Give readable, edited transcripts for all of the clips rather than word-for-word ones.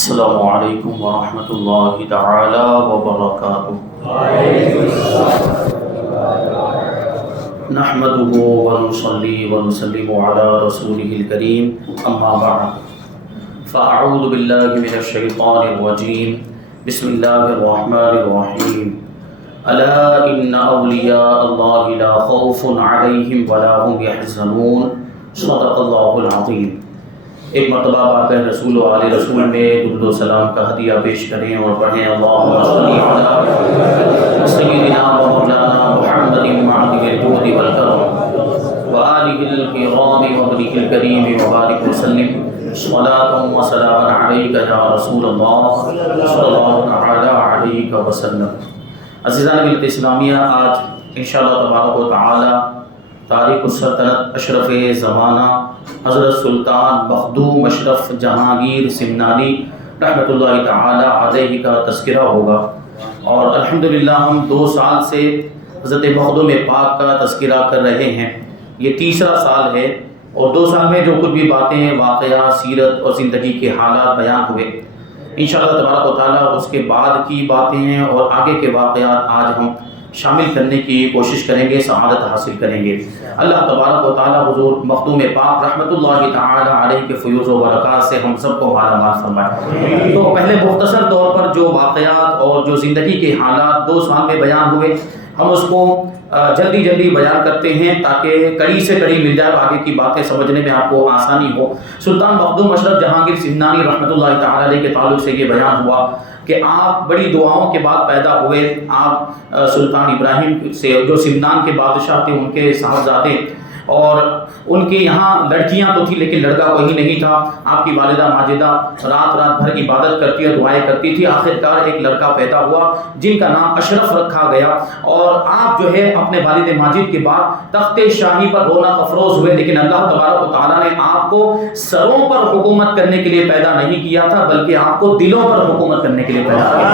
السلام علیکم ورحمۃ اللہ تعالی وبرکاتہ۔ نحمده ونصلي ونسلم على رسوله الكريم اما بعد فاعوذ باللہ من الشیطان الرجیم بسم اللہ الرحمن الرحیم الا ان اولیاء اللہ لا خوف علیہم ولا هم يحزنون صدق اللہ العظیم۔ ایک مرتبہ باقی رسول و آل رسول میں درود و سلام کا ہدیہ پیش کریں اور پڑھیں اللہم صلی علی سیدنا و مولانا محمد معظم الجود والکرم و آلہ الکرام و ابنہ الکریم و بارک وسلم صلاۃ و سلام علیک یا رسول اللہ صلی اللہ علیہ وسلم۔ عزیزان ملت اسلامیہ، آج انشاءاللہ تبارک و تعالی تاریخ السلطنت اشرف زمانہ حضرت سلطان مخدوم اشرف جہانگیر سمنانی رحمۃ اللہ تعالی علیہ کا تذکرہ ہوگا، اور الحمدللہ ہم 2 سال سے حضرت مخدوم پاک کا تذکرہ کر رہے ہیں۔ یہ تیسرا سال ہے، اور 2 سال میں جو کچھ بھی باتیں، واقعات، سیرت اور زندگی کے حالات بیان ہوئے، انشاءاللہ تبارک و تعالی اس کے بعد کی باتیں اور آگے کے واقعات آج ہم شامل کرنے کی کوشش کریں گے، سعادت حاصل کریں گے۔ اللہ تبارک و تعالی حضور مخدوم پاک رحمۃ اللہ تعالی علیہ کے فیوز و برکات سے ہم سب کو مالا مال فرمائے۔ تو پہلے مختصر طور پر جو واقعات اور جو زندگی کے حالات 2 سال میں بیان ہوئے، ہم اس کو جلدی بیان کرتے ہیں تاکہ کڑی سے کڑی مل جائے، آگے کی باتیں سمجھنے میں آپ کو آسانی ہو۔ سلطان مخدوم اشرف جہانگیر سمنانی رحمۃ اللہ تعالی علیہ کے تعلق سے یہ بیان ہوا کہ آپ بڑی دعاؤں کے بعد پیدا ہوئے۔ آپ سلطان ابراہیم سے جو سمنان کے بادشاہ تھے، ان کے صاحبزادے، اور ان کے یہاں لڑکیاں تو تھی لیکن لڑکا کوئی نہیں تھا۔ آپ کی والدہ ماجدہ رات بھر عبادت کرتی اور دعائیں کرتی تھی۔ آخرکار ایک لڑکا پیدا ہوا جن کا نام اشرف رکھا گیا، اور آپ جو ہے اپنے والد ماجد کے بعد تخت شاہی پر رونق افروز ہوئے، لیکن اللہ تبارک و تعالیٰ نے آپ کو سروں پر حکومت کرنے کے لیے پیدا نہیں کیا تھا، بلکہ آپ کو دلوں پر حکومت کرنے کے لیے پیدا کیا۔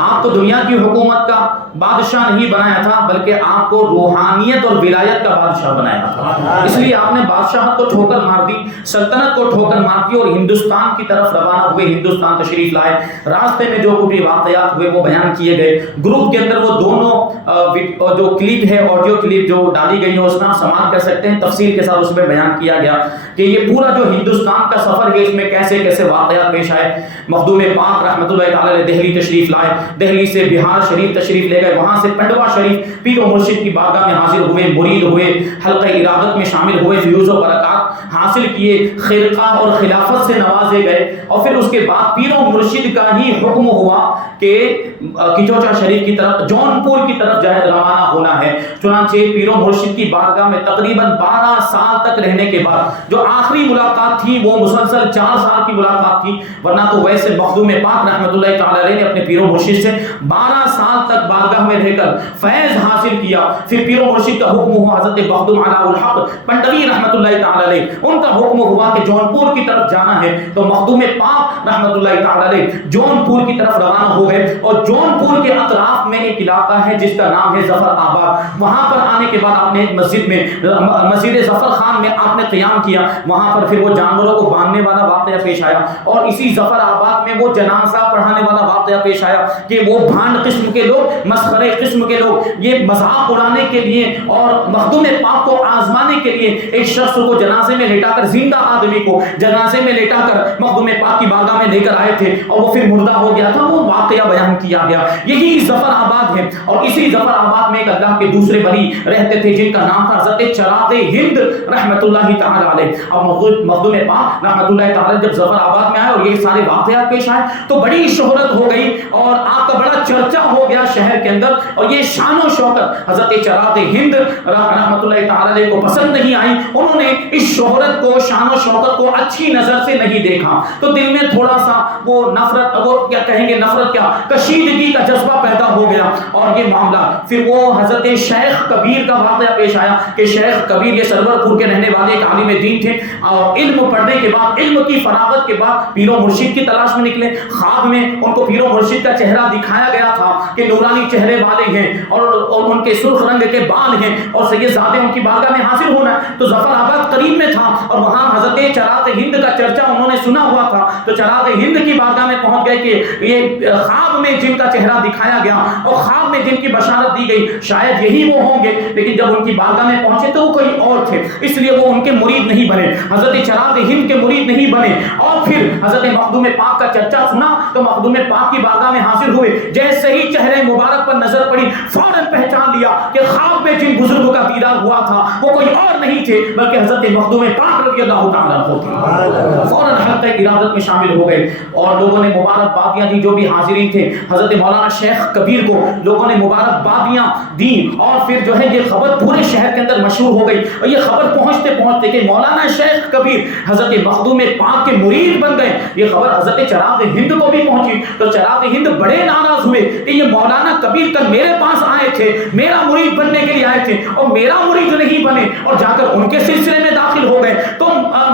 آپ کو دنیا کی حکومت کا بادشاہ نہیں بنایا تھا، بلکہ آپ کو روحانیت اور ولایت کا بادشاہ بنایا تھا۔ اس لیے آپ نے بادشاہت کو ٹھوکر مار دی، سلطنت کو ٹھوکر مار دی، اور ہندوستان کی طرف روانہ ہوئے، ہندوستان تشریف لائے۔ راستے میں جو کچھ واقعات ہوئے وہ بیان کیے گئے۔ گروپ کے اندر وہ دونوں جو کلپ ہے، آڈیو کلپ جو ڈالی گئی ہے، اس میں آپ سماعت کر سکتے ہیں، تفصیل کے ساتھ اس میں بیان کیا گیا کہ یہ پورا جو ہندوستان کا سفر ہے، اس میں کیسے کیسے واقعات پیش آئے۔ مخدوم پاک رحمۃ اللہ تعالی علیہ دہلی تشریف لائے، دہلی سے بہار شریف تشریف لے گئے، وہاں سے پنڈوا شریف پیر و مرشد کی بارگاہ میں حاضر ہوئے، مرید ہوئے، حلقہ ارادت میں شامل ہوئے، فیوز و برکات حاصل کیے، خرقہ اور خلافت سے نوازے گئے، اور پھر اس کے بعد پیر و مرشد کا ہی حکم ہوا کہ کچوچا شریف کی طرف، جون پور کی طرف روانہ ہونا ہے۔ چنانچہ پیر و مرشد کی بارگاہ میں تقریباً 12 سال تک رہنے کے بعد جو آخری ملاقات تھی وہ مسلسل 4 سال کی ملاقات تھی، ورنہ تو ویسے مخدوم پاک رحمۃ اللہ تعالی علیہ نے اپنے پیر و مرشد سے 12 سال تک بارگاہ میں رہ کر فیض حاصل کیا۔ پھر پیر و مرشد کا حکم ہوا، حضرت مخدوم علاء الحق پنڈوی رحمۃ اللہ تعالی علیہ، ان کا حکم ہوا کہ جون پور کی طرف جانا ہے، تو مخدوم پاک رحمۃ اللہ تعالی علیہ جون پور کی طرف روانہ ہو گئے، اور جون پور کے اطراف میں ایک علاقہ ہے جس کا نام ہے ظفر آباد۔ وہاں پر آنے کے بعد آپ نے ایک مسجد میں، مسجد ظفر خان میں آپ نے قیام کیا۔ وہاں پر پھر وہ جانوروں کو باندھنے والا واقعہ پیش آیا، اور اسی ظفر آباد میں وہ جنازہ پڑھانے والا واقعہ پیش آیا کہ وہ بھانڈ قسم کے لوگ، مسخرے قسم کے لوگ، یہ مذاق اڑانے کے لیے اور مخدوم پاک کو آزمانے کے لیے ایک شخص کو جنازے میں لیٹا کر، زندہ آدمی کو جنازے میں لیٹا کر مخدوم پاک کی بارگاہ میں لے کر آئے تھے، اور وہ پھر مردہ ہو گیا تھا۔ وہ واقعہ بیان کیا گیا، یہی ظفر آباد ہے، اور اسی ظفر آباد میں ایک اللہ کے دوسرے ولی رہتے تھے جن کا نام تھا حضرت چراغ ہند رحمۃ اللہ تعالی علیہ۔ اب مخدوم پاک رحمۃ اللہ تعالی جب ظفر آباد میں آئے اور یہ سارے واقعات پیش آئے تو بڑی شہرت ہو گئی، اور آپ کا بڑا چرچا ہو گیا شہر کے اندر، اور یہ شان و شوکت حضرت چراغ ہند رحمۃ اللہ تعالی علیہ کو پسند نہیں آئی۔ انہوں نے اس شہرت کو، شان و شوکت کو اچھی نظر سے نہیں دیکھا، تو دل میں تھوڑا سا وہ نفرت، وہ کیا کہیں گے، نفرت کیا، کشیدگی کا جذبہ پیدا ہو گیا، اور یہ معاملہ پھر وہ حضرت شیخ کبیر کا واقعہ پیش آیا کہ شیخ کبیر یہ سرور پور کے رہنے والے ایک عالم دین تھے، اور علم پڑھنے کے بعد، علم کی فراغت کے بعد پیر و مرشد کی تلاش میں نکلے۔ خواب میں ان کو پیر و مرشد کا چہرہ دکھایا گیا تھا کہ نورانی چہرے والے ہیں، اور ان کے سرخ رنگ کے بال ہیں، اور سید زادے ان کی بارگاہ میں حاصل ہونا ہے۔ تو ظفر آباد قریب میں تھا اور وہاں حضرت چراغ ہند کا چرچا انہوں نے سنا ہوا تھا، تو چراغ ہند کی بارگاہ میں پہنچ گئے کہ یہ خواب میں جن کا چہرہ دکھایا گیا اور خواب میں جن کی بشارت دی گئی شاید یہی وہ ہوں گے، لیکن جب ان کی بارگاہ میں پہنچے تو وہ کوئی اور تھے، اس لیے وہ ان کے مرید نہیں بنے، حضرت چراغ ہند کے مرید نہیں بنے۔ اور پھر حضرت مخدوم پاک کا چرچا سنا تو مخدوم پاک کی بارگاہ میں حاضر ہوئے، جیسے ہی چہرے مبارک پر نظر پڑی فوراً پہچان لیا کہ خواب میں جن بزرگوں کا دیدار ہوا تھا وہ کوئی اور نہیں تھے بلکہ حضرت مخدوم پاک رضی اللہ تعالیٰ عنہ تھے۔ فوراً حلقہ ارادت میں شامل ہو گئے اور لوگوں نے مبارکبادیاں دی، جو بھی حاضرین تھے حضرت مولانا شیخ کبیر کو لوگوں نے مبارکبادیاں دی، اور پھر جو ہے یہ خبر پورے شہر کے اندر مشہور ہو گئی، اور یہ خبر پہنچتے پہنچتے کہ مولانا شیخ کبیر حضرت مخدوم پاک کے مرید بن گئے، یہ خبر حضرت چراغ ہند کو بھی پہنچی، تو چراغ ہند بڑے ناراض ہوئے کہ یہ مولانا کبیر کل میرے پاس آئے تھے، میرا مرید بننے کے لیے آئے تھے اور میرا مرید نہیں بنے، اور جا کر ان کے سلسلے میں داخل ہو گئے۔ تو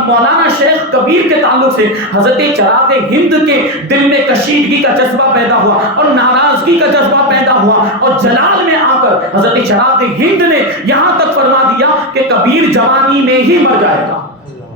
مولانا شیخ کبیر کے تعلق سے حضرت چراغ ہند کے دل میں کشیدگی کا جذبہ پیدا ہوا اور ناراضگی کا جذبہ پیدا ہوا، اور جلال میں آ کر حضرت چراغ ہند نے یہاں تک فرما دیا کہ کبیر جوانی میں ہی مر جائے گا۔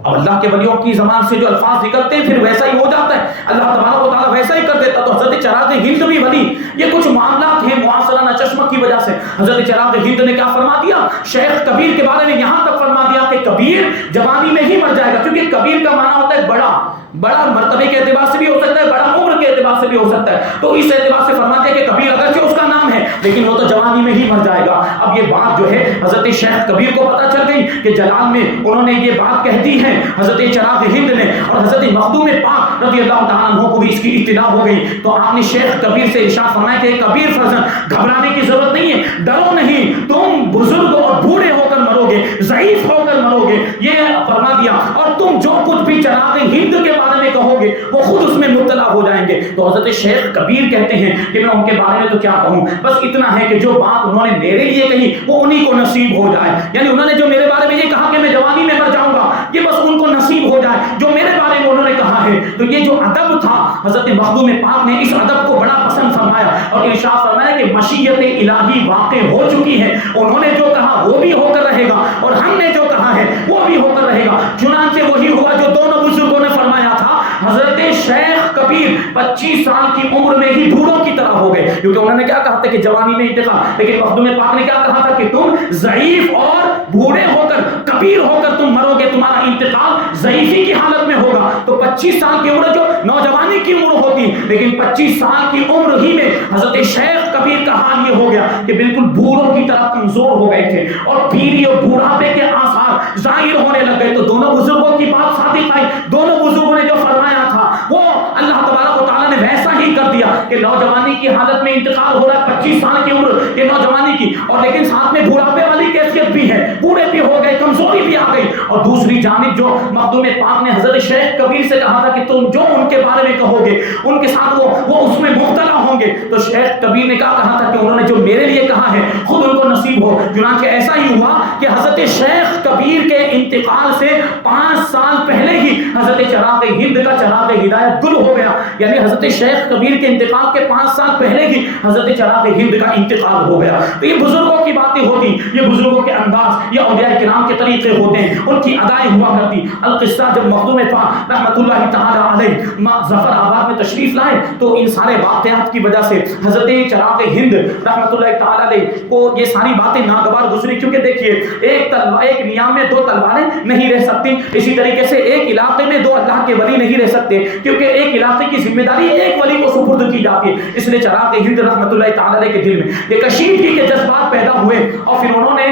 اب اللہ کے ولیوں کی زبان سے جو الفاظ نکلتے ہیں پھر ویسا ہی ہو جاتا ہے، اللہ تبارک و تعالیٰ ویسا ہی کر دیتا۔ تو حضرت چراغ ہند بھی ولی، یہ کچھ معاملات ہیں معاصرانہ چشمہ کی وجہ سے حضرت چراغ ہند نے کیا فرما دیا، شیخ کبیر کے بارے میں یہاں تک فرما دیا کہ کبیر جوانی میں ہی مر جائے گا، کیونکہ کبیر کا معنی ہوتا ہے بڑا مرتبے کے اعتبار سے بھی ہو سکتا ہے، بڑا عمر کے اعتبار سے بھی ہو سکتا ہے، تو اس اعتبار سے فرماتے ہیں کہ کبیر اگرچہ اس کا نام ہے لیکن وہ تو جوانی میں ہی مر جائے گا۔ اب یہ بات جو ہے حضرت شیخ کبیر کو پتہ چل گئی کہ جلال میں انہوں نے یہ بات کہہ دی ہے حضرت چراغ ہند نے، اور حضرت مخدوم پاک رضی اللہ تعالیٰ عنہ کو بھی اس کی اطلاع ہو گئی، تو آپ نے شیخ کبیر سے ارشاد فرمایا کہ کبیر فرزند گھبرانے کی ضرورت نہیں ہے، ڈرو نہیں، تم بزرگ اور بوڑھے ہو کر مرو گے، ضعیف ہو کر مرو گے، یہ فرما دیا، اور تم جو کچھ بھی چراغ ہند کے بارے میں کہو گے وہ خود اس میں مبتلا ہو جائیں گے۔ تو حضرت شیخ کبیر کہتے ہیں کہ میں ان کے بارے میں تو کیا کہوں، بس اتنا ہے کہ جو بات انہوں نے میرے لیے کہی وہ انہی کو نصیب ہو جائے، یعنی انہوں نے جو میرے بارے میں یہ کہا کہ میں جوانی میں مر جاؤں گا، یہ بس ان کو نصیب ہو جائے جو میرے بارے میں انہوں نے کہا ہے۔ تو یہ جو ادب تھا حضرت مخدوم پاک نے اس ادب کو بڑا پسند فرمایا اور ارشاد فرمایا کہ مشیت الہی واقع ہو چکی ہے، انہوں نے جو کہا وہ بھی ہو کر رہے گا اور ہم نے جو کہا ہے وہ بھی ہو کر رہے گا۔ چنانچہ وہی ہوا جو دونوں بزرگوں نے فرمایا تھا، حضرت شیخ کبیر 25 سال کی عمر میں ہی بوڑھوں کی طرح ہو گئے، کیونکہ انہوں نے کیا کہا تھا کہ جوانی میں انتقال، لیکن مخدوم پاک نے کیا کہا تھا کہ تم ضعیف اور بوڑھے ہو کر کبیر ہو کر تم مرو گے، تمہارا انتقال ضعیفی کی حالت میں ہوگا۔ تو 25 سال کی عمر جو نوجوانی کی عمر ہوتی، لیکن 25 سال کی عمر ہی میں حضرت شیخ کبیر کا حال یہ ہو گیا کہ بالکل بوڑھوں کی طرح کمزور ہو گئے تھے اور پیری اور بوڑھاپے کے آثار ظاہر ہونے لگ گئے۔ تو دونوں بزرگوں کی بات صادق آئی، دونوں بزرگوں نے جو فرمایا تھا وہ اللہ تبارک و تعالیٰ نے ویسا ہی کر دیا کہ نوجوانی کی حالت میں انتقال ہو رہا ہے، 25 سال کی عمر یہ نوجوانی کی، اور لیکن ساتھ میں بوڑھاپے والی کیفیت بھی ہے، بوڑھے بھی ہو گئے، کمزوری بھی آ گئی۔ اور دوسری جانب جو مخدوم پاک نے حضرت شیخ کبیر سے کہا تھا کہ تم جو ان کے بارے میں کہو گے ان کے ساتھ وہ اس میں مبتلا ہوں گے، تو شیخ کبیر نے کیا کہا تھا کہ انہوں نے جو میرے لیے کہا ہے خود ان کو نصیب ہو۔ چنانچہ ایسا ہی ہوا کہ حضرت شیخ کبیر کے انتقال سے 5 سال پہلے ہی حضرت چراغ ہند کا چراغ ہدایت گل ہو گیا، یعنی حضرت شیخ کبیر کے انتقال کے 5 سال پہلے ہی حضرت چراغ ہند کا انتقال ہو گیا۔ تو یہ بزرگوں کی باتیں ہوتی، یہ بزرگوں کے انداز، یہ اولیاء کرام کے طریقے ہوتے ہیں، ان کی ادائیں ہوا کرتی۔ القصہ جب مخدوم پاک رحمۃ اللہ تعالی علیہ ظفر آباد میں تشریف لائے تو ان سارے واقعات کی وجہ سے حضرت چراغ ہند رحمۃ اللہ تعالی علیہ کو یہ ساری باتیں ناگوار گزری، کیونکہ دیکھیے ایک نیام میں 2 تلواریں نہیں رہ سکتی، اسی طریقے سے ایک علاقے میں 2 اللہ کے ولی نہیں رہ سکتے، کیونکہ ایک علاقے کی ذمہ داری ایک ولی کو سپرد کی جاتی ہے۔ اس لیے چراغ ہند رحمۃ اللہ تعالی علیہ کے دل میں یہ کشیدگی کے جذبات پیدا ہوئے، اور پھر انہوں نے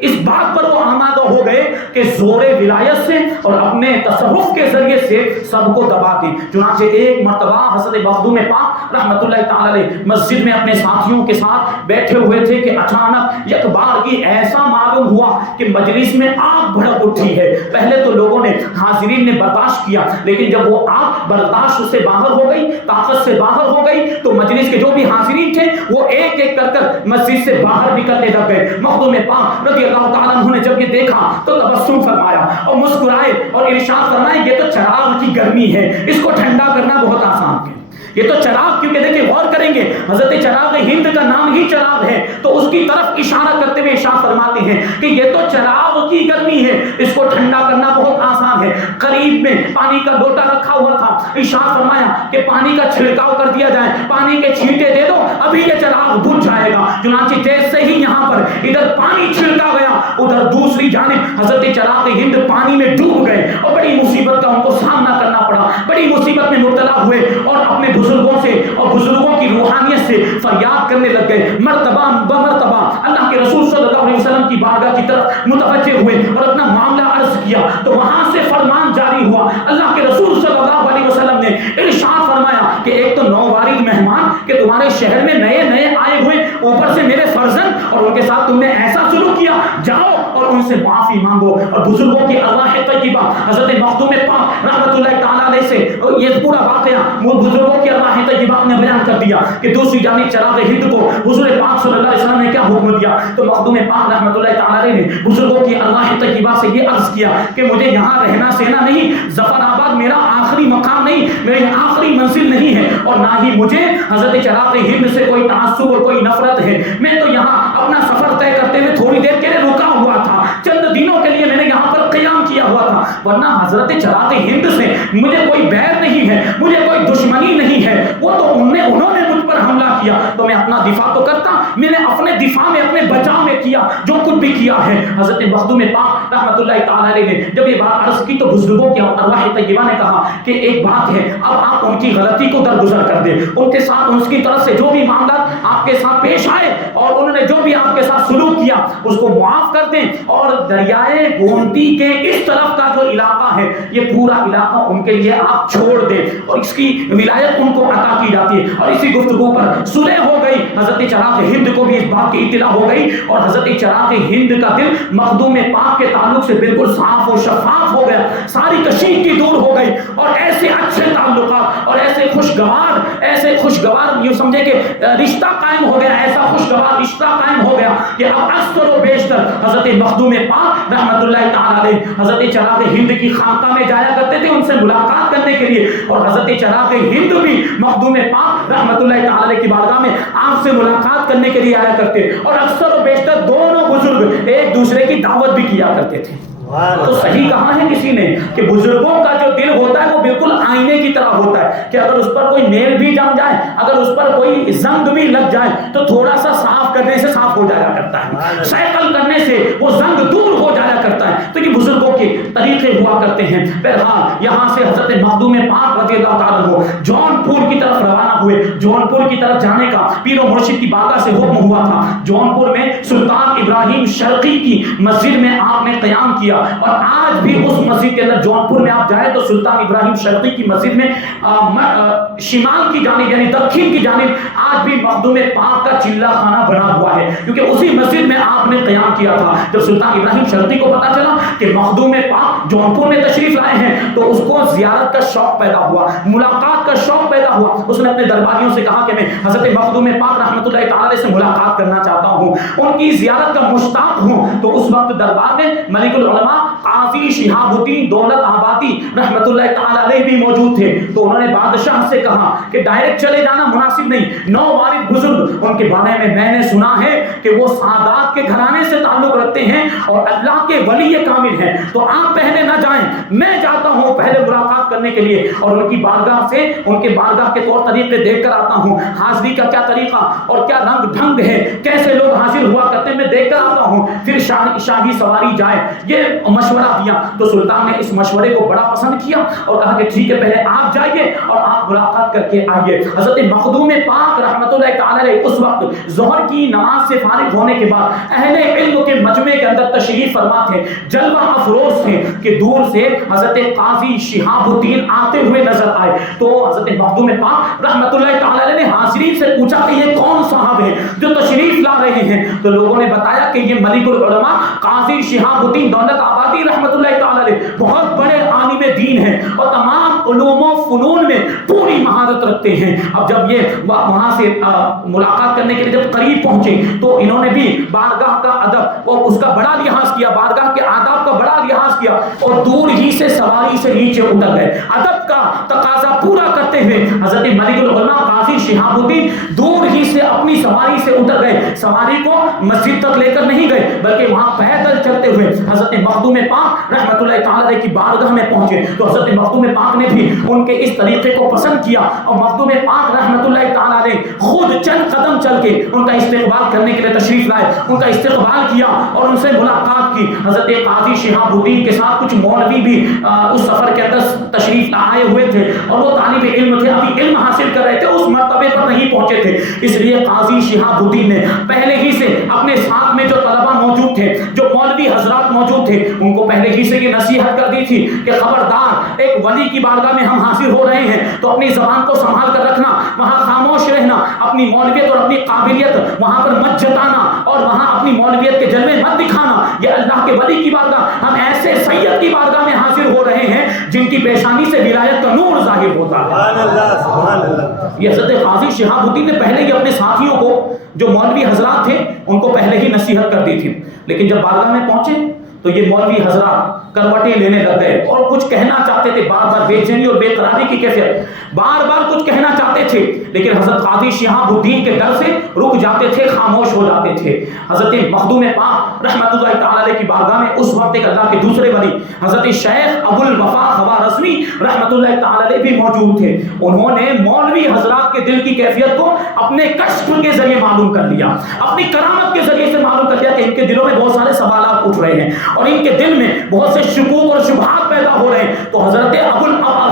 اس بات پر وہ آمادہ ہو گئے کہ زور ولایت سے اور اپنے تصرف کے ذریعے سے سب کو دبا دی۔ چنانچہ ایک مرتبہ حضرت مخدوم پاک رحمۃ اللہ تعالی علیہ مسجد میں اپنے ساتھیوں کے ساتھ بیٹھے ہوئے تھے کہ اچانک یک بارگی ایسا معلوم ہوا کہ مجلس میں آگ بھڑک اٹھی ہے۔ پہلے تو لوگوں نے حاضرین نے برداشت کیا، لیکن جب وہ آگ برداشت سے باہر ہو گئی، طاقت سے باہر ہو گئی، تو مجلس کے جو بھی حاضرین تھے وہ ایک ایک کر مسجد سے باہر نکلنے لگ گئے۔ مخدوم پاک رضی اللہ تعالیٰ عنہ نے جب یہ دیکھا تو تبسم فرمایا اور مسکرائے اور ارشاد فرمائے یہ تو چراغ کی گرمی ہے، اس کو ٹھنڈا کرنا بہت آسان ہے۔ یہ تو چراغ، کیونکہ دیکھیں غور کریں گے حضرت چراغ ہند کا نام ہی چراغ ہے، تو اس کی طرف اشارہ کرتے ہوئے ارشاد فرماتے ہیں کہ یہ تو چراغ کی گرمی ہے، اس کو ٹھنڈا کرنا بہت آسان ہے۔ قریب میں پانی کا لوٹا رکھا ہوا تھا، ارشاد فرمایا کہ پانی کا چھڑکاؤ کر دیا جائے، پانی کے چھینٹے دے دو، ابھی یہ چراغ بجھ جائے گا۔ چنانچہ جیسے ہی یہاں پر ادھر پانی چھڑکا گیا، ادھر دوسری جانب حضرت چراغ ہند پانی میں ڈوب گئے اور بڑی مصیبت کا ان کو سامنا کرنا پڑا، بڑی مصیبت میں مبتلا ہوئے اور اپنے بزرگوں سے اور بزرگوں کی روحانیت سے فریاد کرنے لگ گئے۔ مرتبہ بمرتبہ اللہ کے رسول صلی اللہ علیہ وسلم کی بارگاہ کی طرف متوجہ ہوئے اور اپنا معاملہ عرض کیا، تو وہاں سے فرمان جاری ہوا۔ اللہ کے رسول صلی اللہ علیہ وسلم نے ارشاد فرمایا کہ ایک تو نووارد مہمان کہ تمہارے شہر میں نئے نئے آئے ہوئے، اوپر سے میرے فرزند، اور ان کے ساتھ تم نے ایسا سلوک کیا، جاؤ اور ان سے معافی مانگو۔ اور بزرگوں کی ارواح طیبہ حضرت مخدوم پاک رحمۃ اللہ تعالیٰ علیہ سے یہ پورا واقعہ بزرگوں کی ارواح طیبہ نے بیان کر دیا کہ دوسری جانب چراغ ہند کو حضور پاک صلی اللہ علیہ وسلم نے کیا حکم دیا۔ تو مخدوم پاک رحمۃ اللہ تعالیٰ علیہ نے بزرگوں کی ارواح طیبہ سے یہ عرض کیا کہ مجھے یہاں رہنا سہنا نہیں، ظفر آباد میرا آخری مقام نہیں، میری آخری منزل نہیں ہے، اور نہ ہی مجھے حضرت چراغ ہند سے کوئی تعصب اور کوئی نفرت ہے۔ میں تو یہاں اپنا سفر طے کرتے ہوئے تھوڑی دیر کے لیے رکا ہوا تھا، چند دنوں کے لیے میں نے یہاں پر قیام کیا ہوا تھا، ورنہ حضرت چراغ ہند سے مجھے کوئی بیر نہیں ہے، مجھے کوئی دشمنی نہیں ہے۔ وہ تو انہوں نے مجھ پر حملہ کیا تو میں اپنا دفاع تو کرتا، میں نے اپنے دفاع میں اپنے بچاؤ میں کیا جو کچھ بھی کیا ہے۔ حضرت مخدوم پاک رحمۃ اللہ تعالیٰ علیہ نے جب یہ بات عرض کی تو بزرگوں کی ارواح طیبہ نے کہا کہ ایک بات ہے، اب آپ ان کی غلطی کو درگزر کر دیں، ان کے ساتھ ان کی طرف سے جو بھی معاملات آپ کے ساتھ پیش آئے اور انہوں نے جو بھی آپ کے ساتھ سلوک کیا اس کو معاف کر دیں، اور دریائے گومتی کے اس طرف کا جو علاقہ ہے یہ پورا علاقہ ان کے لیے آپ چھوڑ دیں، اور اس کی ولایت ان کو عطا کی جاتی ہے۔ اور اسی گفتگو پر صلح ہو گئی، حضرت چراغ ہند کو بھی اس بات کی اطلاع ہو گئی، اور حضرت چراغ ہند کا دل مخدوم پاک کے تعلق سے بالکل صاف و شفاف ہو گیا، ساری کشیدگی دور ہو گئی، اور ایسے اچھے تعلقات اور ایسے خوشگوار یوں سمجھے کہ رشتہ قائم ہو گیا، ایسا خوشگوار رشتہ قائم ہو گیا کہ اب اکثر و بیشتر حضرت مخدوم پاک رحمۃ اللہ تعالیٰ علیہ حضرت چراغ ہند کی خانقاہ میں جایا کرتے تھے ان سے ملاقات کرنے کے لیے، اور حضرت چراغ ہند بھی مخدوم پاک رحمۃ اللہ تعالیٰ علیہ کی بارگاہ میں آپ سے ملاقات کرنے کے لیے آیا کرتے، اور اکثر و بیشتر دونوں بزرگ ایک دوسرے کی دعوت بھی کیا کرتے تھے۔ تو صحیح کہا ہے کسی نے کہ بزرگوں کا جو دل ہوتا ہے وہ بالکل آئینے کی طرح ہوتا ہے کہ اگر اس پر کوئی میل بھی جم جائے، اگر اس پر کوئی زنگ بھی لگ جائے تو تھوڑا سا صاف کرنے سے صاف ہو جایا کرتا ہے، سائیکل کرنے سے وہ زنگ دور ہو جایا کرتا ہے۔ تو یہ بزرگوں کے طریقے ہوا کرتے ہیں۔ بہرحال یہاں سے حضرت مخدوم پاک رضی اللہ تعالیٰ عنہ جون پور کی طرف روانہ ہوئے۔ جون پور کی طرف جانے کا پیر و مرشد کی بارگاہ سے حکم ہوا تھا۔ جون پور میں سلطان ابراہیم شرقی کی مسجد میں آپ نے قیام کیا، اور آج بھی اس مسجد کے اندر جون پور میں آپ جائیں تو سلطان ابراہیم شرقی کی مسجد میں شمال کی جانب یعنی دکھن کی جانب آج بھی مخدوم پاک کا چلہ خانہ بنا ہوا ہے، کیونکہ اسی مسجد میں آپ نے قیام کیا تھا۔ جب سلطان ابراہیم شرقی کو پتا چلا کہ مخدوم پاک جون پور میں تشریف لائے ہیں تو اس کو زیارت کا شوق پیدا ہوا، ملاقات کا شوق پیدا ہوا۔ اس نے اپنے درباریوں سے کہا کہ میں حضرت مخدوم پاک رحمۃ اللہ تعالی سے ملاقات کرنا چاہتا ہوں، ان کی زیارت کا مشتاق ہوں۔ تو اس وقت دربار میں ملک العلماء قاضی شہاب الدین دولت آبادی رحمۃ اللہ تعالی علیہ بھی موجود تھے۔ تو انہوں نے بادشاہ سے کہا کہ ڈائریکٹ چلے جانا مناسب نہیں، نووارد بزرگ ان کے بارے میں نے سنا ہے کہ وہ سادات کے گھرانے سے تعلق رکھتے ہیں اور اللہ کے ولی کامل ہیں، تو آپ پہلے نہ جائیں، میں جاتا ہوں پہلے ملاقات کرنے کے لیے، اور ان کی بارگاہ سے ان کے بارگاہ کے طور طریقے دیکھ کر آتا ہوں، حاضری کا کیا طریقہ اور کیا رنگ ڈھنگ ہے، کیسے لوگ حاضر ہوا کرتے ہیں، میں دیکھ کر آتا ہوں، پھر شاہی سواری جائے، یہ مشورہ دیا۔ تو سلطان نے اس مشورے کو بڑا پسند کیا اور کہا کہ ٹھیک ہے پہلے آپ جائیے اور آپ ملاقات کر کے آئیے۔ حضرت مخدوم پاک رحمۃ اللہ تعالی علیہ اس وقت ظہر کی نماز سے فارغ ہونے کے بعد اہل علم کے مجمع کے اندر تشریف فرما تھے، جلوہ افروز تھے کہ دور سے حضرت قاضی شہاب الدین آتے ہوئے نظر آئے۔ تو حضرت مخدوم پاک رحمۃ اللہ تعالی علیہ نے حاضرین سے پوچھا کہ یہ کون صاحب ہیں جو تشریف لا رہے ہیں؟ تو لوگوں نے بتایا کہ یہ ملک العلماء قاضی شہاب الدین دولت آبادی رحمۃ اللہ تعالی علیہ بہت بڑے عالم دین ہیں اور تمام علوم و فنون میں پوری مہارت رکھتے ہیں. اب جب یہ وہاں سے ملاقات کرنے کے لیے جب قریب پہنچے تو انہوں نے بھی بارگاہ کا ادب اور اس کا بڑا لحاظ کیا, بارگاہ کے آداب کا بڑا لحاظ کیا اور دور ہی سے سواری سے نیچے اتر گئے. ادب کا تقاضا پورا کرتے ہوئے حضرت ملک العلماء قاضی شہاب الدین دور ہی سے اپنی سواری سے اتر گئے. سواری کو مسجد تک لے کر نہیں گئے بلکہ وہاں پیدل چلتے ہوئے حضرت مخدوم پاک رحمۃ اللہ تعالی علیہ کی بارگاہ میں پہنچے. تو حضرت مخدوم پاک نے بھی ان کے اس طریقے کو پسند کیا اور مخدوم پاک رحمۃ اللہ تعالی علیہ خود چند قدم چل کے ان کا استقبال کرنے کے لیے تشریف لائے, ان کا استقبال کیا اور ان سے ملاقات کی. حضرت قاضی شہاب الدین کے ساتھ کچھ مولوی بھی اس سفر کے اندر تشریف لائے ہوئے تھے اور وہ طالب علم تھے, ابھی علم حاصل کر رہے تھے, اس مرتبے پر نہیں پہنچے تھے. اس لیے قاضی شہاب الدین نے پہلے ہی سے اپنے ساتھ میں جو طلبہ موجود تھے, جو مولوی حضرات موجود تھے, ان کو پہلے ہی سے یہ نصیحت کر دی تھی کہ خبردار ایک ولی کی بارگاہ میں ہم حاضر ہو رہے ہیں تو اپنی زبان کو سنبھال کر رکھنا, وہاں خاموش رہنا, اپنی مولویت اور اپنی قابلیت وہاں پر مت جتانا اور وہاں اپنی مولویت کے جلوے مت دکھانا. یہ اللہ کے ولی کی بارگاہ, ہم ایسے سید کی بارگاہ میں حاضر ہو رہے ہیں جن کی پیشانی سے ولایت کا نور ظاہر ہوتا ہے. سبحان اللہ, سبحان اللہ. یہ حضرت قاضی شہاب الدین نے پہلے ہی اپنے ساتھیوں کو جو مولوی حضرات تھے ان کو پہلے ہی نصیحت کر دی تھی, لیکن جب بارگاہ میں پہنچے تو یہ مولوی حضرات کروٹیں لینے لگ گئے اور کچھ کہنا چاہتے تھے, بار بار بے چینی اور بے قراری کی کیفیت, بار بار کچھ کہنا چاہتے تھے لیکن حضرت قاضی شہاب الدین کے ڈر سے رک جاتے تھے, خاموش ہو جاتے تھے. حضرت مخدوم پاک رحمۃ اللہ تعالی علیہ کی بارگاہ میں اس وقت ایک اللہ کے دوسرے ولی حضرت شیخ ابو الوفا خوارزمی رحمۃ اللہ تعالی علیہ بھی موجود تھے. انہوں نے مولوی حضرات کے دل کی کیفیت کو اپنے کشف کے ذریعے معلوم کر لیا, اپنی کرامت کے ذریعے سے معلوم کر لیا کہ ان کے دلوں میں بہت سارے سوالات اٹھ رہے ہیں اور ان کے دل میں بہت سے شکوک اور شبہات پیدا ہو رہے ہیں. تو حضرت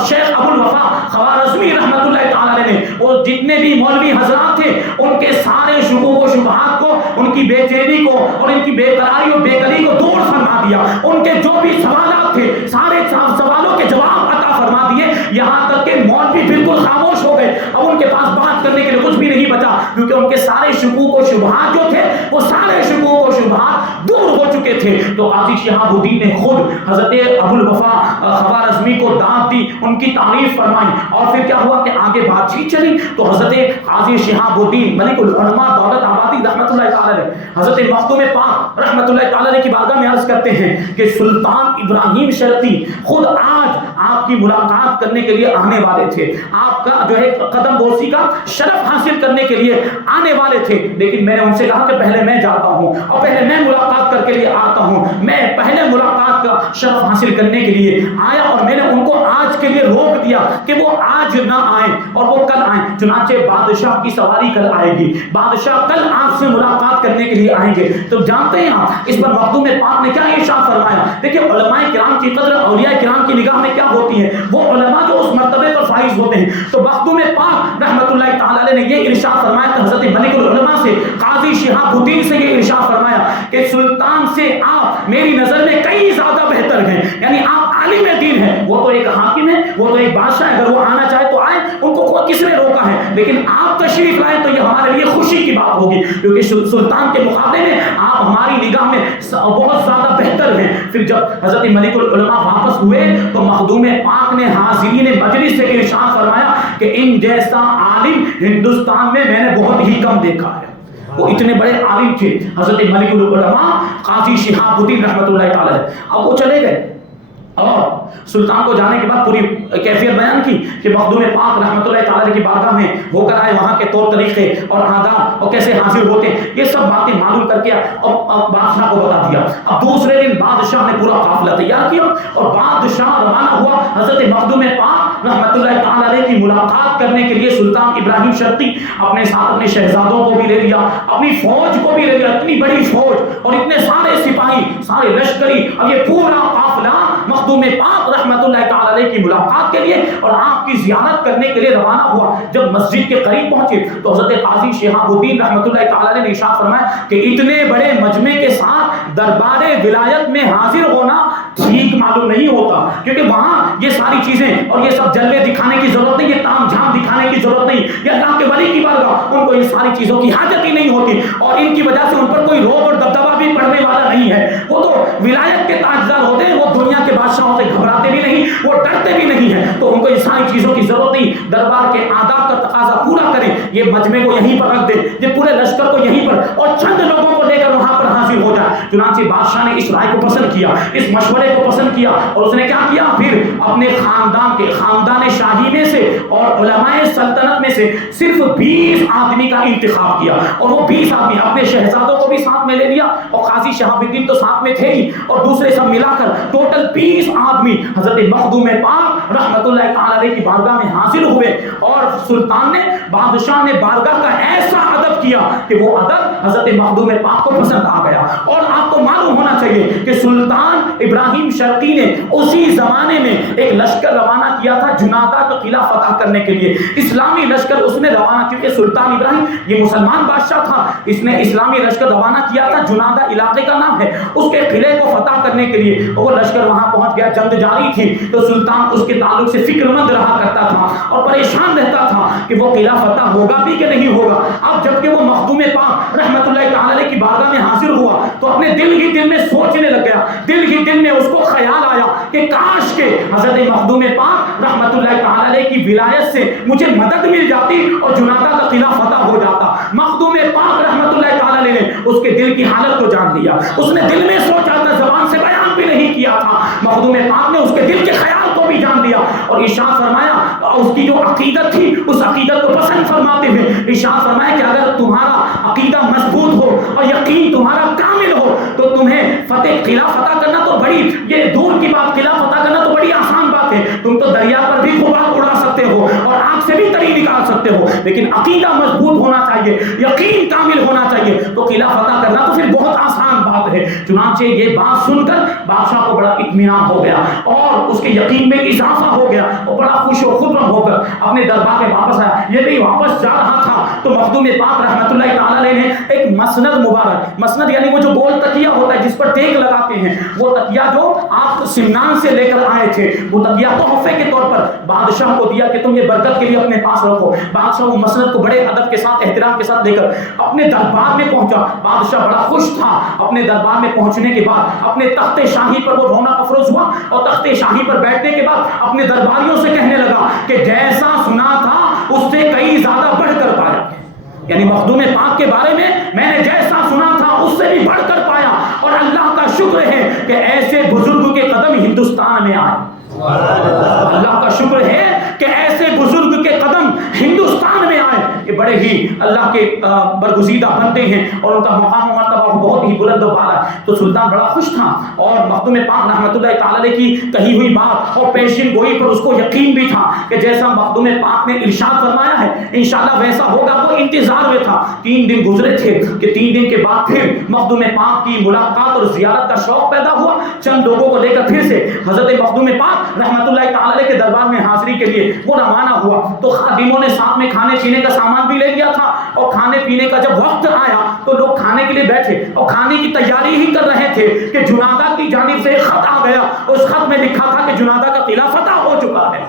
شیخ ابو الوفا خوارزمی رحمۃ اللہ تعالی علیہ نے وہ جتنے بھی مولوی حضرات تھے ان کے سارے شکوک و شبہات کو, ان کی بے چینی کو اور ان کی بے قراری اور بے قلی کو دور فرما دیا. ان کے جو بھی سوالات تھے سارے سوالوں کے جواب عطا فرما دیے, یہاں تک کہ مولوی بالکل خاموش ہو گئے. اب ان کے پاس بات کرنے کے لیے کچھ بھی نہیں بچا کیونکہ ان کے سارے شکوک و شبہات جو تھے وہ سارے شکوک و شبہات دور ہو چکے تھے. تو قاضی شہاب الدین نے خود حضرت ابو الوفا خوارزمی کو دعوت دی, ان کی تعریف فرمائی اور پھر کیا ہوا کہ آگے بات چیت چلی. تو حضرت قاضی شہاب الدین ملک العلماء دولت آبادی رحمۃ اللہ تعالی علیہ حضرت مخدوم پاک رحمۃ اللہ تعالی علیہ کی بارگاہ میں عرض کرتے ہیں کہ سلطان ابراہیم شرقی خود آج آپ کی ملاقات کرنے کے لیے آنے والے تھے, آپ کا جو ہے قدم بوسی کا شرف حاصل کرنے کے لیے آنے والے تھے, لیکن میں نے ان سے کہا کہ پہلے میں جاتا ہوں اور پہلے میں ملاقات کر کے لیے آتا ہوں. میں پہلے ملاقات کا شرف حاصل کرنے کے لیے آیا اور میں نے ان کو آج کے لیے روک دیا کہ وہ آج نہ آئیں اور وہ کل آئیں. چنانچہ بادشاہ کی سواری کل آئے گی, بادشاہ کل آپ سے ملاقات کرنے کے لیے آئیں گے. تو جانتے ہیں آپ اس پر مخدوم پاک نے کیا ارشاد فرمایا؟ دیکھیں علماء کرام کی قدر اولیاء کرام کی نگاہ میں کیا ہوتی ہے, وہ علماء جو اس مرتبے پر فائز ہوتے ہیں. تو مخدوم پاک رحمۃ اللہ تعالی علیہ نے یہ ارشاد فرمایا کہ حضرت ملک العلماء سے قاضی شہاب الدین سے یہ ارشاد فرمایا کہ سلطان سے آپ میری نظر میں کئی زیادہ بہتر ہیں, یعنی آپ عالم دین ہیں, وہ تو ایک حاکم ہے, وہ تو ایک بادشاہ ہے, اگر وہ آنا چاہے تو آئے, ان کو کس نے روکا ہے, لیکن آپ تشریف لائیں تو یہ ہمارے لیے خوشی کی بات ہوگی کیونکہ سلطان کے مقابلے میں آپ ہماری نگاہ میں بہت زیادہ بہتر ہیں. پھر جب حضرت ملک العلماء واپس ہوئے تو مخدوم پاک نے حاضرین مجلس سے ارشاد فرمایا کہ ان جیسا عالم ہندوستان میں نے بہت ہی کم دیکھا ہے. وہ اتنے بڑے عالم تھے حضرت ملک العلماء قاضی شہاب الدین رحمۃ اللہ تعالی. اب وہ چلے گئے اور سلطان کو جانے کے بعد پوری کیفیت بیان کی کہ مخدوم پاک رحمۃ اللہ تعالی کی بارگاہ میں ہو کر آئے, وہاں کے طور طریقے اور آداب اور کیسے حاضر ہوتے ہیں, یہ سب باتیں معلوم کر کے اور بادشاہ کو بتا دیا. اب دوسرے دن بادشاہ نے پورا قافلہ تیار کیا اور بادشاہ روانہ ہوا حضرت مخدوم پاک رحمۃ اللہ تعالی علیہ کی ملاقات کرنے کے لیے. سلطان ابراہیم شرقی اپنے ساتھ اپنے شہزادوں کو بھی لے لیا, اپنی فوج کو بھی لے لیا, اتنی بڑی فوج اور اتنے سارے سپاہی, سارے لشکری, اب یہ پورا قافلہ مخدوم پاک رحمۃ اللہ تعالی علیہ کی ملاقات کے لیے اور آپ کی زیارت کرنے کے لیے روانہ ہوا. جب مسجد کے قریب پہنچے تو حضرت قاضی شہاب الدین رحمۃ اللہ تعالی علیہ نے ارشاد فرمایا کہ اتنے بڑے مجمع کے ساتھ دربار ولایت میں حاضر ہونا ٹھیک معلوم نہیں ہوتا, کیونکہ وہاں یہ ساری چیزیں اور یہ سب جلوے دکھانے کی ضرورت نہیں, یہ تام جھام دکھانے کی ضرورت نہیں. یہ اللہ کے ولی کی بارگاہ, ان کو ان ساری چیزوں کی حاجت ہی نہیں ہوتی اور ان کی وجہ سے ان پر کوئی روب اور دبدبہ بھی پڑنے والا نہیں ہے. وہ تو ولایت کے تاجدار ہوتے ہیں, وہ دنیا کے بادشاہوں سے گھبراتے بھی نہیں، وہ ڈرتے بھی نہیں ہیں، تو ان کو ان ساری چیزوں کی ضرورت نہیں، دربار کے آداب کا تقاضا پورا کریں، یہ مجمع کو یہیں پر رکھ دیں، یہ پورے لشکر کو یہیں پر اور چند لوگوں کو لے کر وہاں پر حاضر ہو جائے۔ چنانچہ بادشاہ نے اس رائے کو پسند کیا، اس مشورے کو پسند کیا، اور اس نے کیا کیا، پھر اپنے خاندان شاہی میں سے اور علماء سلطنت میں سے صرف 20 آدمی کا انتخاب کیا، اور وہ 20 آدمی اپنے شہزادوں کو بھی ساتھ میں لے لیا، اور قاضی شہاب الدین تو ساتھ میں تھے ہی، اور دوسرے سب ملا کر ٹوٹل 20 آدمی حضرت مخدوم پاک رحمت اللہ تعالی علیہ کی بارگاہ میں حاضر ہوئے، اور سلطان نے، بادشاہ نے بارگاہ کا ایسا ادب کیا کہ وہ ادب حضرت مخدوم پاک کو پسند آ گیا۔ اور آپ کو معلوم ہونا چاہیے کہ سلطان ابراہیم شرقی نے اسی زمانے میں ایک لشکر روانہ کیا تھا جنادہ کا قلعہ فتح کرنے کے لیے، اسلامی لشکر اس نے روانہ، کیونکہ سلطان ابراہیم یہ مسلمان بادشاہ تھا، اس نے اسلامی لشکر روانہ کیا تھا، جنادہ علاقے کا نام ہے، اس کے قلعے کو فتح کرنے کے لیے، وہ لشکر وہاں پہنچ گیا، جنگ جاری تھی، تو سلطان اس کے تعلق سے فکر مند رہا کرتا تھا اور پریشان رہتا تھا کہ وہ قلعہ فتح ہوگا بھی کہ نہیں ہوگا۔ اب جب کہ وہ مخدوم پاک رحمت اللہ تعالی علیہ کی بارگاہ میں حاضر ہوا تو اپنے دل ہی دل میں سوچنے لگ گیا، دل ہی دل میں اس کو خیال آیا کہ کاش کہ حضرت مخدوم پاک رحمت اللہ تعالی علیہ کی ولایت سے مجھے مدد مل جاتی اور جنادہ کا قلعہ فتح ہو جاتا۔ مخدوم پاک رحمت اللہ تعالی علیہ نے اس کے دل کی حالت کو جان لیا، اس نے دل میں سوچا تھا، زبان سے بیان بھی نہیں کیا تھا، مخدوم پاک نے اس کے دل کے خیال کو بھی جان لیا اور ارشاد فرمایا، اس کی جو عقیدت تھی اس عقیدت کو پسند فرماتے ہوئے ارشاد فرمایا کہ اگر تمہارا عقیدہ مضبوط ہو اور یقین تمہارا کامل ہو تو تمہیں قلعہ فتح کرنا تو بڑی، یہ دور کی بات، قلعہ فتح کرنا تو بڑی آسان بات ہے، تم تو دریا پر بھی غبار اڑا سکتے ہو اور آگ سے بھی تری نکال سکتے ہو، لیکن عقیدہ مضبوط ہونا چاہیے، یقین کامل ہونا چاہیے، تو قلعہ فتح کرنا تو پھر بہت آسان بات ہے۔ چنانچہ یہ بات سن کر بادشاہ کو بڑا اطمینان ہو گیا اور اس کے یقین میں اضافہ ہو گیا، اور بڑا خوش و خرم ہو کر اپنے دربار میں واپس آیا۔ یہ بھی واپس جا رہا تھا تو مخدوم پاک رحمت اللہ تعالی علیہ نے ایک مسند مبارک، مسند یعنی وہ جو گول تکیہ ہوتا ہے جس پر ٹیک لگاتے ہیں، وہ تکیہ جو آپ سمنان سے لے کر آئے تھے، وہ تکیہ تحفے کے طور پر بادشاہ کو دیا کہ تم یہ برکت کے لیے اپنے پاس رکھو۔ بادشاہ وہ مسند کو بڑے ادب کے ساتھ، احترام کے ساتھ لے کر اپنے دربار میں پہنچا۔ بادشاہ بڑا خوش تھا، اپنے دربار میں پہنچنے کے بعد اپنے تخت شاہی پر وہ رونق افروز ہوا اور تخت شاہی پر بیٹھنے کے بعد اپنے درباریوں سے کہنے لگا کہ جیسا سنا تھا اس سے کئی زیادہ بڑھ کر پایا، یعنی مخدوم پاک کے بارے میں نے جیسا سنا تھا اس سے بھی بڑھ کر پایا، اور اللہ کا شکر ہے کہ ایسے بزرگ کے قدم ہندوستان میں آئے۔ اللہ کا شکر ہے کہ ایسے بزرگ کے قدم ہندوستان میں آئے، یہ بڑے ہی اللہ کے برگزیدہ بنتے ہیں اور ان کا مقام و مرتبہ بہت ہی بلند و بالا ہے۔ تو سلطان بڑا خوش تھا اور مخدوم پاک رحمت اللہ تعالی علیہ کی کہی ہوئی بات اور پیشین گوئی پر اس کو یقین بھی تھا کہ جیسا مخدوم پاک نے ارشاد فرمایا ہے انشاءاللہ ویسا ہوگا۔ وہ انتظار میں تھا، 3 دن گزرے تھے کہ 3 دن کے بعد پھر مخدوم پاک کی ملاقات اور زیارت کا شوق پیدا ہوا۔ چند لوگوں کو لے کر پھر سے حضرت مخدوم پاک رحمت اللہ تعالی علیہ کے دربار میں حاضری کے لیے وہ روانہ ہوا، تو خادموں نے ساتھ میں کھانے پینے کا سامان بھی لے لیا تھا، اور کھانے پینے کا جب وقت آیا تو لوگ کھانے کے لیے بیٹھے اور کھانے کی تیاری ہی کر رہے تھے کہ جنادہ کی جانب سے ایک خط آ گیا، اس خط میں لکھا تھا کہ جنادہ کا قلعہ فتح ہو چکا ہے۔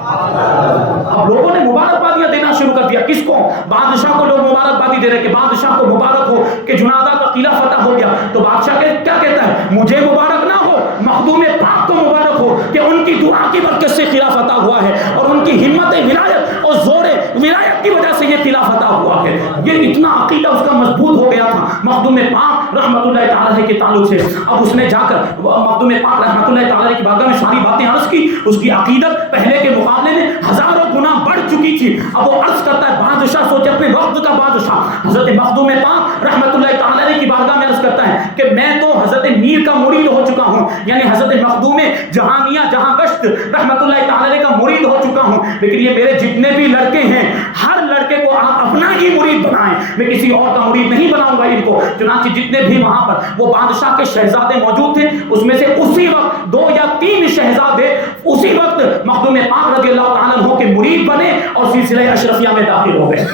اب لوگوں نے مبارکبادیاں دینا شروع کر دیا، کس کو؟ بادشاہ کو لوگ مبارکبادی دے رہے کہ بادشاہ کو مبارک ہو کہ جنادہ کا قلعہ فتح ہو گیا۔ تو بادشاہ کیا کہتا ہے؟ مجھے مبارک نہ ہو، مخدوم پاک کو مبارک ہو کہ ان کی دعا کی برکت سے قلعہ فتح ہوا ہے اور ان کی ہمت ولایت اور زور ولایت کی وجہ سے یہ قلعہ فتح ہوا ہے۔ یہ اتنا عقیدہ اس کا مضبوط ہو گیا تھا مخدوم پاک رحمت اللہ تعالی کے تعلق سے۔ اب اس نے جا کر مخدوم پاک رحمت اللہ تعالی کی بارگاہ میں ساری باتیں عرض کی، اس کی عقیدت پہلے کے مقابلے میں ہزاروں گنا بڑھ چکی تھی۔ اب وہ عرض کرتا ہے، بادشاہ سوچے اپنے وقت کا بادشاہ حضرت مخدوم پاک رحمت اللہ تعالی کی بارگاہ میں عرض کرتا ہے کہ میں تو حضرت میر کا مرید ہو چکا ہوں، یعنی حضرت مخدوم جہانیہ جہاں گشت رحمت اللہ تعالی کا مرید ہو چکا ہوں، لیکن یہ میرے جتنے بھی لڑکے ہیں ہر لڑکے کو آپ اپنا ہی مرید بنائیں، میں کسی اور کا مرید نہیں بناؤں گا ان کو۔ چنانچہ جتنے بھی وہاں پر وہ بادشاہ کے شہزادے موجود تھے اس میں سے اسی وقت 2 یا 3 شہزادے اسی وقت مخدوم پاک رضی اللہ تعالیٰ عنہ کے مرید بنے اور سلسلہ اشرفیہ میں داخل ہو گئے۔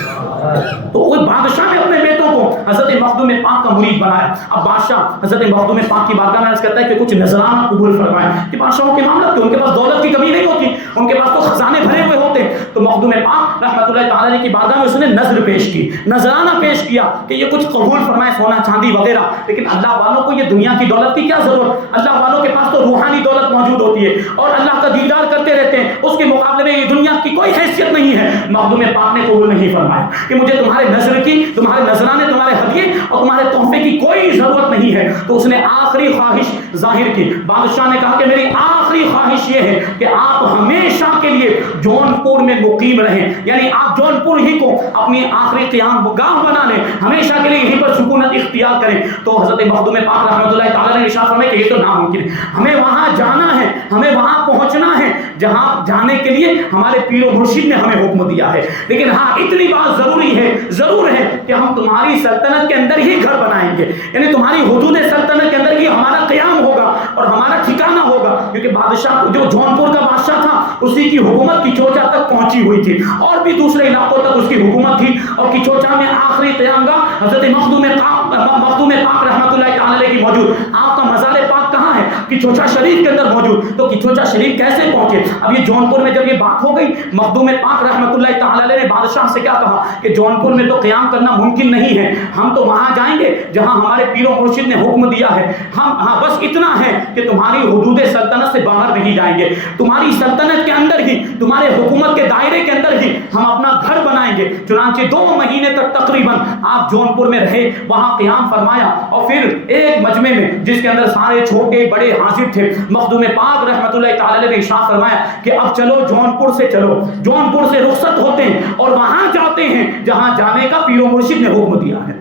تو وہ بادشاہ نے اپنے بیٹوں کو حضرت مخدوم پاک کا مرید بنایا۔ اب بادشاہ حضرت مخدوم پاک کی بارگاہ میں عرض کرتا ہے کہ کچھ نذرانہ قبول فرمائیں، کہ بادشاہوں کے معاملات کے ان کے پاس دولت کی کمی نہیں ہوتی، ان کے پاس تو خزانے بھرے ہوئے ہوتے، تو تو مخدوم پاک رحمۃ اللہ تعالی علیہ کی بارگاہ میں اس نے نذر پیش کی، نذرانہ پیش کیا کہ یہ کچھ قبول فرمائے، سونا چاندی وغیرہ، لیکن اللہ والوں کو یہ دنیا کی دولت کی کیا ضرورت، اللہ والوں کے پاس تو روحانی دولت موجود ہوتی ہے اور اللہ کا دیدار کرتے رہتے ہیں، اس کے مقابلے میں یہ دنیا کی کوئی حیثیت نہیں ہے۔ مخدوم پاک نے قبول نہیں فرمایا کہ مجھے تمہارے نذر کی، تمہارے نذرانے، تمہارے ہدیے اور تمہارے تحفے کی کوئی ضرورت نہیں ہے۔ تو اس نے آخری خواہش ظاہر کی، بادشاہ نے کہا کہ میری آخری خواہش یہ ہے کہ آپ ہمیشہ کے لیے جون پور میں مقیم رہیں، یعنی آپ جون پور ہی کو اپنی آخری قیام گاہ بنا لیں، ہمیشہ کے لیے یہیں پر سکونت اختیار کریں۔ تو حضرت مخدوم پاک رحمۃ اللہ تعالی نے ارشاد فرمایا کہ یہ تو ناممکن ہے، ہمیں وہاں جانا ہے، ہمیں وہاں پہنچنا ہے جہاں جانے کے لیے ہمارے پیر و مرشد نے ہمیں حکم دیا ہے، لیکن ہاں اتنی بات ضرور ہے کہ ہم تمہاری سلطنت کے اندر ہی گھر بنائیں گے، یعنی تمہاری حدود سلطنت کے اندر ہی ہمارا قیام ہوگا اور ہمارا ٹھکانہ ہوگا، کیونکہ بادشاہ جو جون پور کا بادشاہ تھا اسی کی حکومت کچوچا تک پہنچی ہوئی تھی اور بھی دوسرے علاقوں تک اس کی حکومت تھی، اور کچوچا میں آخری قیام گاہ حضرت مخدوم پاک رحمۃ اللہ تعالی علیہ کی موجود۔ آپ کا مزار پاک کہاں ہے؟ کچوچا شریف کے اندر موجود۔ تو کچوچا شریف کیسے پہنچے؟ اب یہ جون پور میں جب یہ بات ہو گئی، مخدوم پاک رحمۃ اللہ تعالی علیہ نے بادشاہ سے کیا کہا کہ جون پور میں تو قیام کرنا ممکن نہیں ہے، ہم تو وہاں جائیں گے جہاں ہمارے پیر و مرشد نے حکم دیا ہے، ہاں بس اتنا ہے کہ تمہاری حدود سلطنت سے باہر نہیں جائیں گے، تمہاری سلطنت کے اندر ہی، تمہارے حکومت کے دائرے کے اندر ہی ہم اپنا گھر بنائیں گے۔ چنانچہ 2 مہینے تک تقریباً آپ جون پور میں رہے، وہاں قیام فرمایا، اور پھر ایک مجمع میں جس کے اندر سارے چھوٹے بڑے حاضر تھے، مخدوم پاک رحمۃ اللہ تعالی علیہ نے ارشاد فرمایا کہ اب چلو جون پور سے، چلو جون پور سے رخصت ہوتے ہیں اور وہاں جاتے ہیں جہاں جانے کا پیر و مرشد نے حکم دیا ہے۔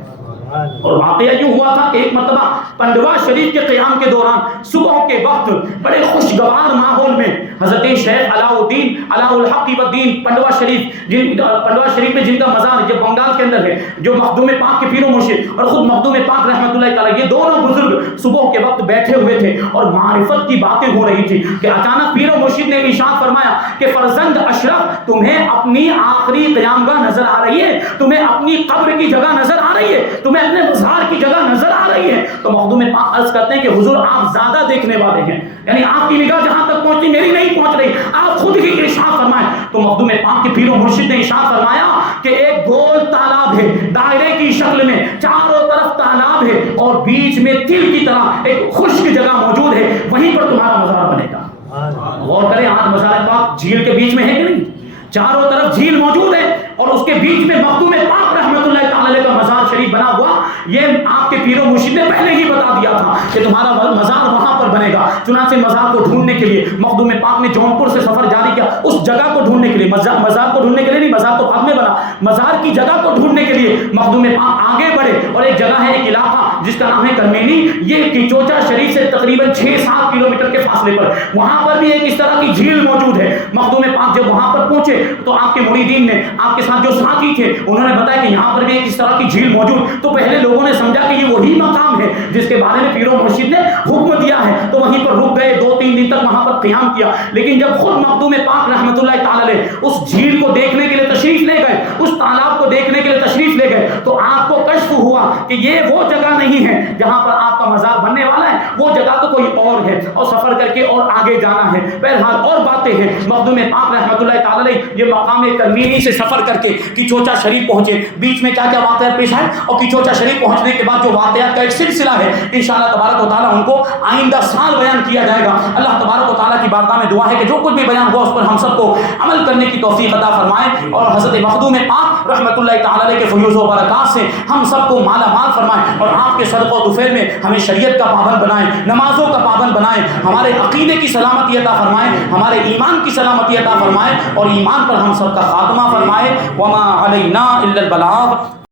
اور واقعہ یوں ہوا تھا کہ ایک مرتبہ پنڈوا شریف کے قیام کے دوران صبح کے وقت بڑے خوشگوار ماحول میں حضرت شیخ علاء الحق والدین پنڈوا شریف میں جن کا مزار جو بنگال کے اندر ہے، جو مخدوم پاک کے پیر و مرشد اور خود مخدوم پاک رحمۃ اللہ تعالی، یہ دونوں بزرگ صبح کے وقت بیٹھے ہوئے تھے اور معرفت کی باتیں ہو رہی تھی کہ اچانک پیر و مرشد نے ارشاد فرمایا کہ فرزند اشرف، تمہیں اپنی آخری قیام گاہ نظر آ رہی ہے؟ تمہیں اپنی قبر کی جگہ نظر آ رہی ہے؟ تمہیں اپنے مزار کی جگہ نظر آ رہی ہے؟ تو مخدوم پاک عرض کرتے ہیں کہ حضور آپ زیادہ دیکھنے والے ہیں، یعنی آپ کی نگاہ جہاں تک پہنچتی میری نہیں پہنچ رہی، آپ خود ہی ارشاد فرمائیں۔ تو مخدوم پاک کے پیر و مرشد نے ارشاد فرمایا کہ ایک گول تالاب ہے دائرے کی شکل میں، چاروں طرف تالاب ہے اور بیچ میں تل کی طرح ایک خشک جگہ موجود ہے، وہیں پر تمہارا مزار بنے گا۔ غور کریں، آج مزار پاک جھیل کے بیچ میں ہے کہ نہیں؟ چاروں طرف جھیل موجود ہے اور اس کے بیچ میں مخدوم پاک رحمۃ اللہ تعالی کا مزار شریف بنا ہوا۔ یہ آپ کے پیر و مرشد نے پہلے ہی بتا دیا تھا کہ تمہارا مزار وہاں پر بنے گا۔ چنانچہ مزار کو ڈھونڈنے کے لیے مخدوم پاک نے جون پور سے سفر جاری کیا، اس جگہ کو ڈھونڈنے کے لیے، مزار کو ڈھونڈنے کے لیے نہیں، مزار تو بعد میں بنا، مزار کی جگہ کو ڈھونڈنے کے لیے مخدوم پاک آگے بڑھے، اور ایک جگہ ہے، ایک علاقہ جس کا نام ہے کرمینی، یہ کچوچا شریف سے تقریباً 6-7 کلومیٹر کے فاصلے پر، وہاں پر بھی ایک اس طرح کی جھیل موجود ہے۔ مخدوم پاک جب وہاں پر پہنچے تو آپ کے مریدین نے، آپ کے ساتھ جو ساتھی تھے، انہوں نے بتایا کہ یہاں پر بھی ایک اس طرح کی جھیل موجود، تو پہلے لوگوں نے سمجھا کہ یہ وہی مقام ہے جس کے بارے میں پیر و مرشد نے حکم دیا ہے، تو وہیں پر رک گئے، 2-3 دن تک وہاں پر قیام کیا۔ لیکن جب خود مخدوم پاک رحمۃ اللہ تعالی اس جھیل کو دیکھنے کے لیے تشریف لے گئے، اس تالاب کو دیکھنے کے لیے تشریف لے گئے، تو آپ کو کشف ہوا کہ یہ وہ جگہ نہیں ہے جہاں پر آپ کا مزار بننے والا ہے، وہ جگہ تو کوئی اور ہے، اور سفر کر کے اور آگے جانا ہے۔ بہرحال اور باتیں ہیں۔ مخدوم پاک رحمۃ اللہ تعالی یہ مقام کرمینی سے سفر کر کے کچوچا شریف پہنچے، بیچ میں کیا کیا واقعات پیش آئے، اور کچوچا شریف پہنچنے کے بعد جو واقعات کا ایک سلسلہ ہے، انشاءاللہ تبارک و تعالیٰ ان کو آئندہ سال بیان کیا جائے گا۔ اللہ تبارک و تعالیٰ کی بارگاہ میں دعا ہے کہ جو کچھ بھی بیان ہوا اس پر ہم سب کو عمل کرنے کی توفیق عطا فرمائے، اور حضرت مخدوم پاک رحمۃ اللہ تعالی کے فیوز و برکات سے ہم سب کو مالا مال فرمائے، اور آپ کے صدقہ و طفیل میں ہمیں شریعت کا پابند بنائیں، نمازوں کا پابند بنائیں، ہمارے عقیدے کی سلامتی عطا فرمائیں، ہمارے ایمان کی سلامتی عطا فرمائیں، اور ایمان پر ہم سب کا خاتمہ فرمائے۔ وما علینا الا البلاغ۔